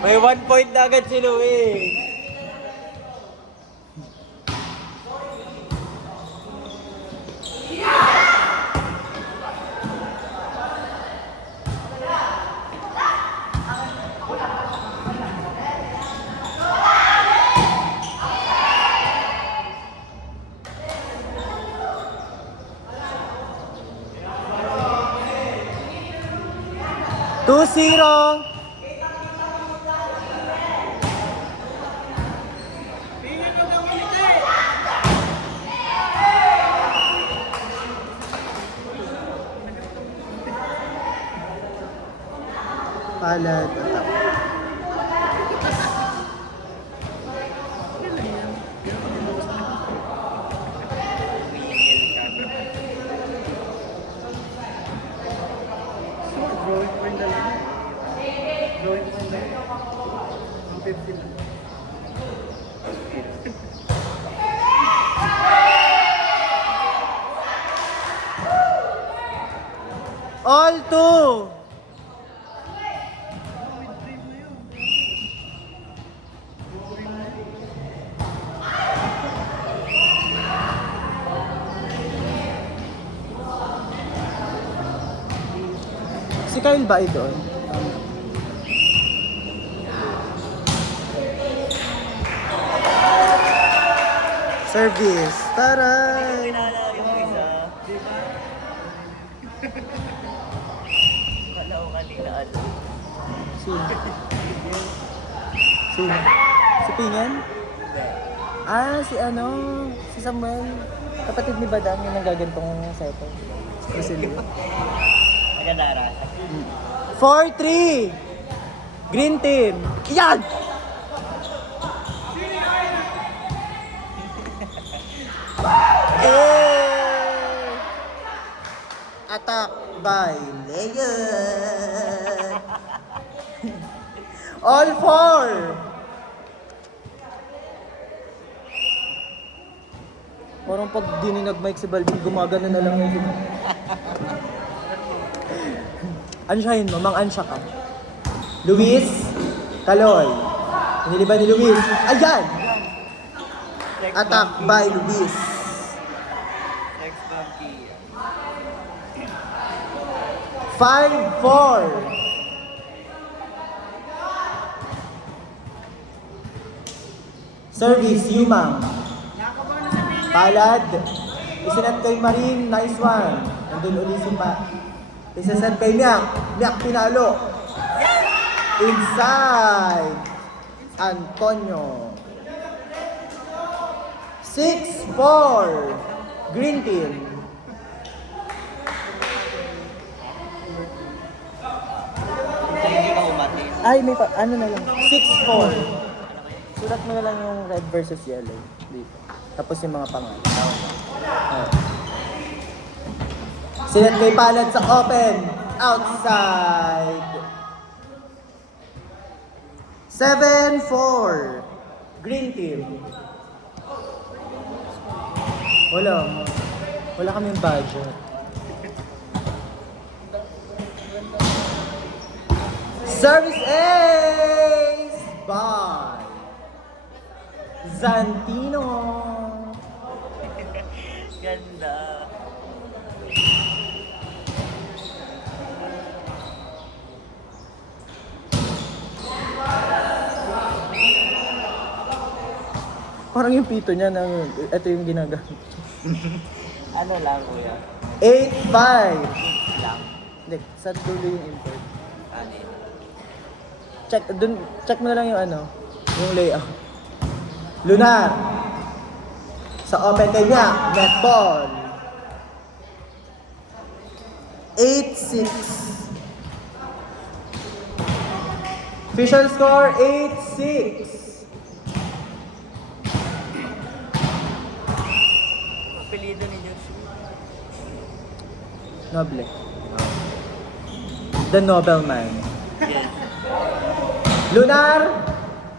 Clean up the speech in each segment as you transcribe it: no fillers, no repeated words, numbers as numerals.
May 1 point na agad si Louie. Two zero. Palad. All two. Si Kyle ba ito? Service. Taray! Pinalagay mo isa. Kala ko kanina ano. Sino? Sino? Si Pingan? Ah, si ano? Si Samuel. Kapatid ni Badang yung nanggagantong seto. Si Rosilio. Nagandara. 4-3! Green team! Yan! Eh! Attack by Leon! All four! Parang pag dininag-mic si Balvin, gumagana na lang yun. Ansyahin mo, mang-ansya ka. Luis, Kaloy. Hinili ba ni Luis? Ayan! Attack by Luis. Next monkey. 5-4. Service, Yumang. Palad. Isinat kay Maring, nice one. Nandun ulit si Pa. Isaset kay Miak. Miak pinalo. Inside. Antonio. 6-4. Green team. Hindi ka umati. Ay, may pa, ano na lang. 6-4. Sulat mo na lang yung red versus yellow. Dito. Tapos yung mga pangalan. Sinet kay Palad sa open. Outside. 7-4. Green team. Wala. Wala kaming budget. Service ace by Zantino. Ganda. Parang yung pito niya na ito yung ginagamit. Ano lang kuya? 8-5. Lang. Hindi, sa dulo yung import. Ano yun? Check mo na lang yung ano, yung layout. Lunar. Sa open kay niya, netball. 8-6. Official score, 8-6. Apelido ni Joshua. Noble. The Nobleman. Yes. Lunar!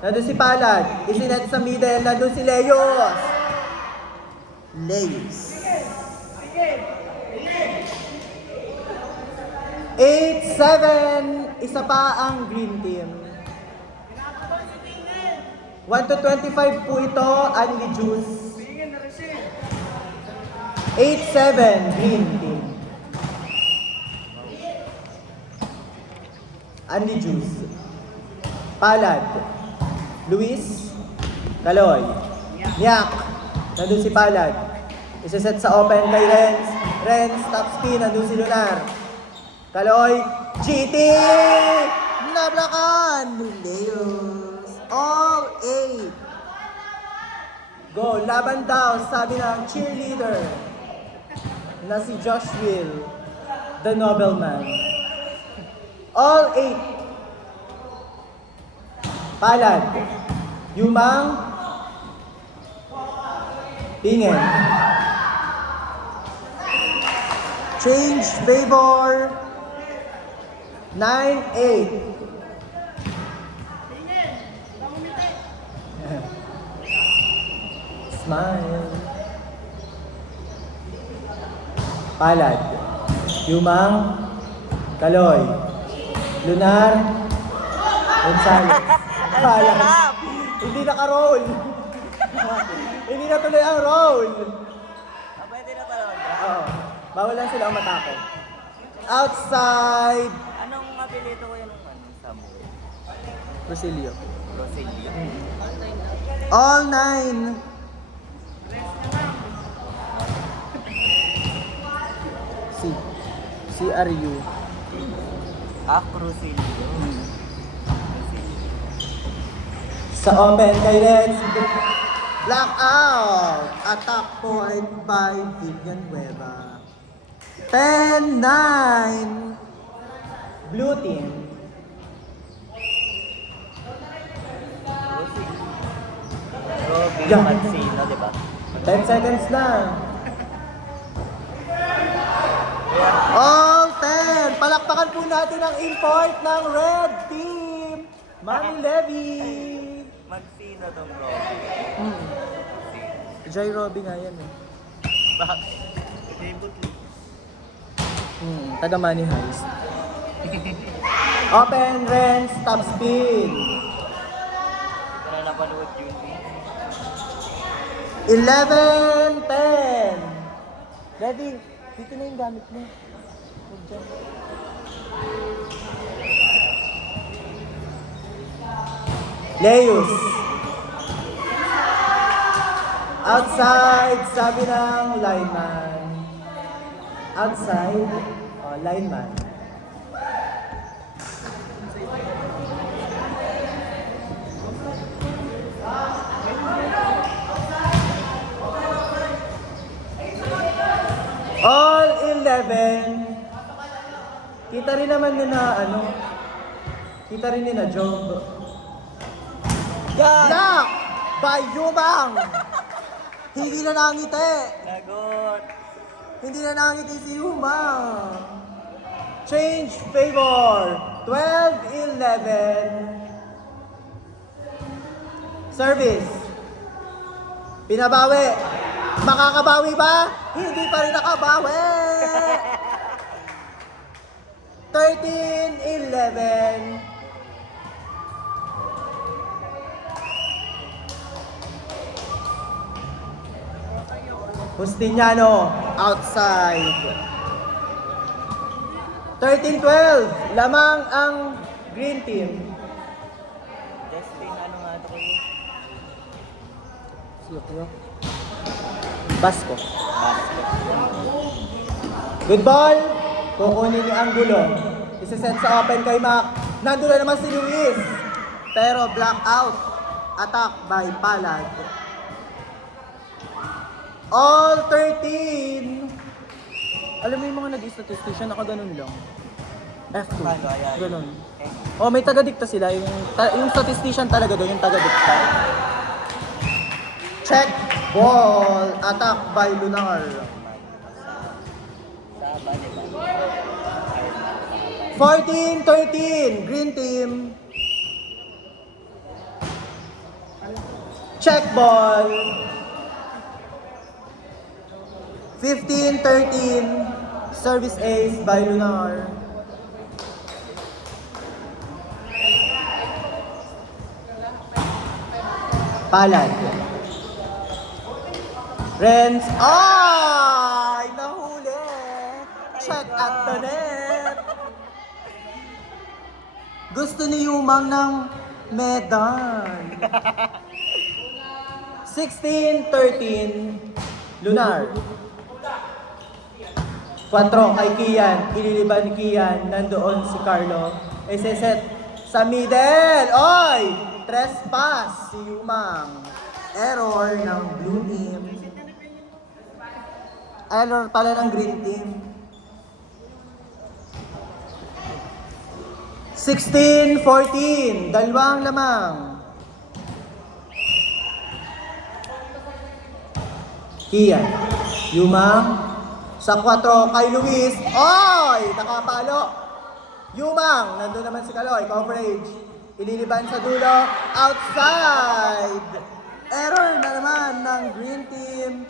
Nandun si Palad. Isinet sa middle. Nandun si Leos. Leos. 8-7. Isa pa ang green team. 1 to 25 po ito, Anli Juice. 8-7, Green Team. Anli Juice. Palad. Luis. Kaloy. Nyak. Nandun si Palad. Isaset sa open kay Renz. Renz, top spin. Nandun si Lunar. Kaloy. GT! Nablakan! Leos. All 8. Go. Laban daw. Sabi ng cheerleader na si Josh Will. The Nobleman. All 8. Palad. Yumang. Pingen. Change favor. 9-8. Smile. Palad. Yumang. Kaloy. Lunar. Gonzales. Palad. Hindi naka-roll. Hindi na tuloy ang roll. Pwede na pala. Oo. Bawal lang sila umatake. Outside. Anong apelyido ko yun ng Samu? Rosilio. Rosilio? All 9. CRU. Rosilio. Sa open kay Reds. Blackout. Attack point by Villanueva. 10-9. Blue team. Robin Yeah. Mancino, di ba? 10 seconds na. All 10. Palakpakan po natin ang import ng Red Team. Manny Levy. Mancino tong Robin. Jai Robby nga yan eh. Bakit? Debut Taga Money Heist. Open Renz, top spin. Wala napanood yun. 11-10. Ready? Dito na yung gamit mo. Huwag dyan. Leus. Outside, sabi ng lineman. Outside, lineman. All 11. Kita rin naman nila kita rin nila Job. Yan! Black by Yumang. Hindi na nangiti. Nagot! Hindi na nangiti si Yumang. Change favor. 12-11. Service. Pinabawi. Makakabawi ba? Hindi pa rin nakabawi. 13-11. Justiniano, outside. 13-12. Lamang ang green team. Justin, ano nga ito kayo? Siyok. Basko. Basket. Good ball. Kukunin ni Angulo. Isa-set sa open kay Mac. Nandun na naman si Luis. Pero blackout. Attack by Palad. All 13. Alam mo yung mga nag-statistician, nakaganon lang. F2. Paano, ayan? Ganon. Oh, may taga-dikta sila. Yung statistician talaga doon, yung taga-dikta. Check. Ball. Attack by Lunar. Saba, di ba? 14-13. Green team. Check ball. 15-13. Service ace by Lunar. Palad. Renz. Ay! Nahuli! Check at the net! Gusto ni Yumang ng medal. 16-13, Lunar. 4 kay Kian, ililiban ni Kian, nandoon si Carlo. Iseset sa middle. Oy! Trespass si Yumang. Error ng blue team. Error pala ng green team. 16-14, dalawang lamang. Kian, Yumang, sa 4 kay Luis. Oy! Nakapalo. Yumang, nandun naman si Kaloy, coverage. Ililiban sa dulo, outside. Error na naman ng green team.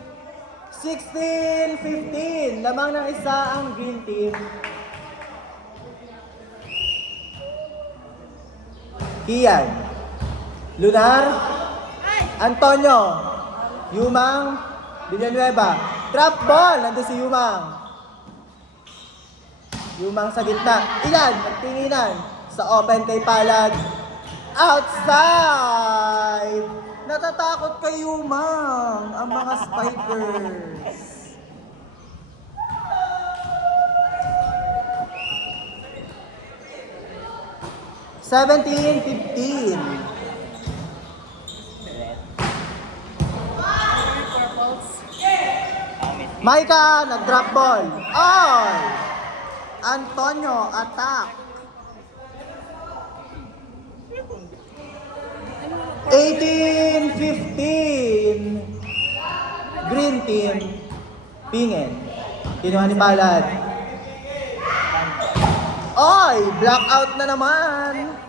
16-15, lamang ng isa ang green team. Kian, Lunar, Antonio, Yumang, Villanueva, trap ball, nandun si Yumang. Yumang sa gitna, ilan, nagtinginan, sa open kay Palad, outside! Natatakot kay Yumang, ang mga spikers. Seventeen, 15. Maika, nag-drop ball. Ay! Antonio, attack. 18-15. Green team. Pingen. Kinuha ni Palad. Ay! Blackout na naman.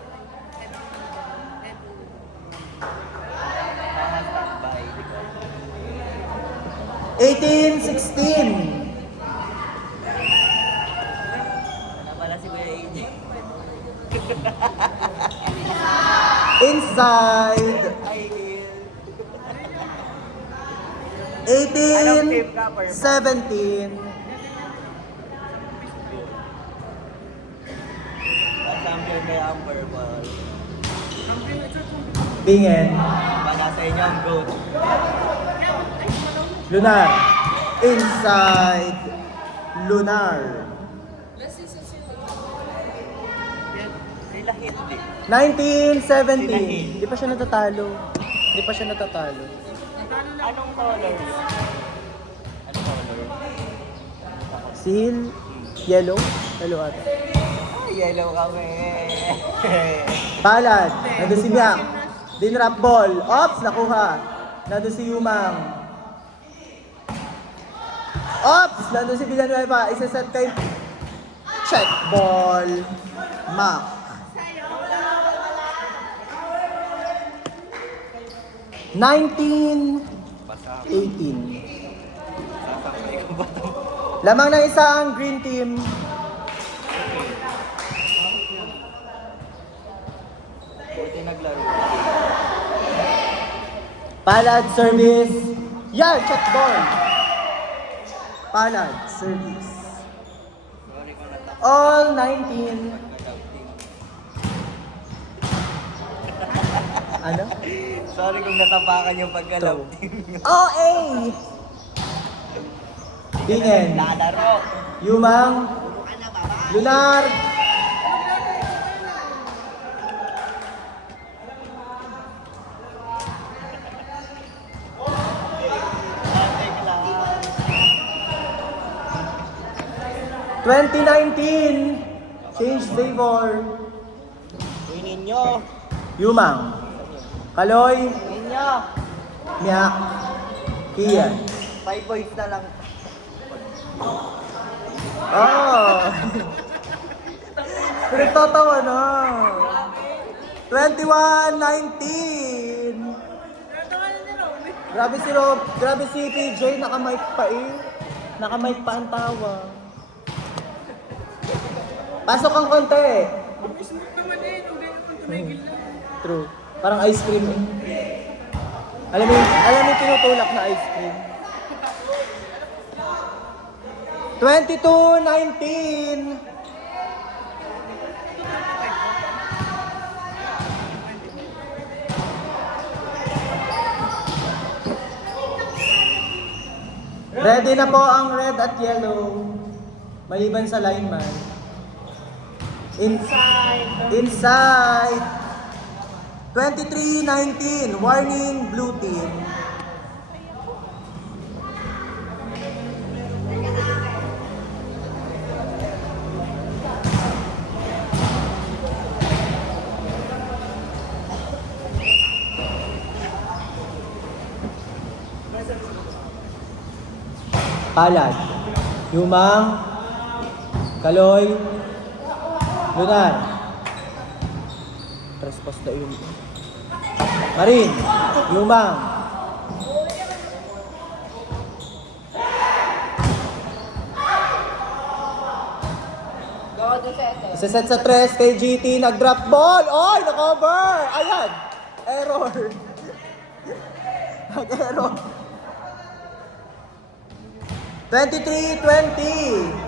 18-16. Wala pala si Kuya AJ. Inside. Ay, Anong team ka, Purple? 18-17. Champion kaya ang Purple. Pingen. Baka sa inyo ang GOAT. Lunar. Inside. Lunar. Sila hindi. 19-17. Di pa siya natatalo. Di pa siya natatalo. Anong colors? Anong color? Seal. Yellow. Yellow ata. Yellow kami. Palad. Nandun si Miak. Dinrap ball. Ops. Nakuha. Nandun si Yumang. Ops. Nandun si Villanueva. Isa-set kay check ball. Mac. Nineteen. 18. Lamang ng isa ang green team. Buti naglaro. Palad service. Yan, check ball. Palad service. Sorry kung natapos. All 19. Ano? Sorry kung natapakan yung pagka-love team nyo. OA! Pingen. Lalaro. Yumang. Lunar. Teka lang. 2019. Change favor. Winin nyo. Yumang. Kaloy. Winin nyo. Miak. Kian. 5 points na lang. Oh! Pinagtatawa na. 21-19. Grabe si Rob, grabe si PJ, naka-mic pa eh. Naka-mic pa ang tawa. Pasok ang konti. Smooth naman eh, nung ganyan kung tumigil na. True. Parang ice cream eh. Alam mo yung tinutulak na ice cream. 22-19. Ready na po ang red at yellow. Maliban sa lineman. Inside. 23-19. Warning, blue team. Palad. Yumang. Kaloy. Lunar. Trespass na yun. Marin. Yumang. Isa-set sa 3 kay GT. Nag-drop ball. Oy! Na-cover! Ayan! Error. Nag-error. 23-20.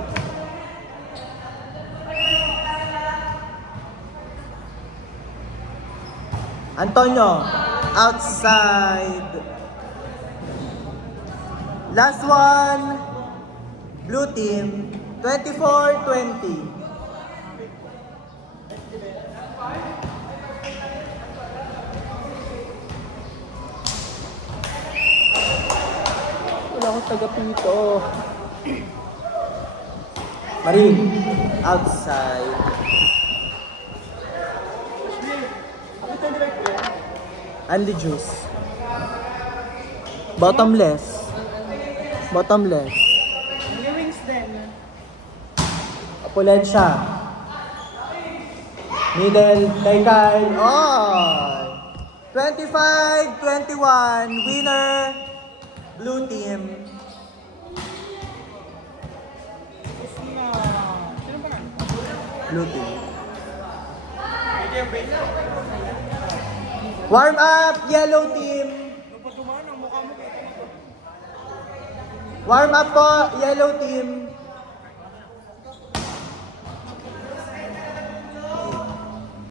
Antonio, outside. Last one, blue team, 24-20. Wala akong taga-pito. Marin, outside. Andy Juice. Bottomless. Bottomless. Wings din. Apulensya. Middle kay Kyle. Oh! 25-21. Winner. Blue team. Sino ba? Blue team. Warm up, yellow team. Patumaan ang mukha mo. Warm up po, yellow team.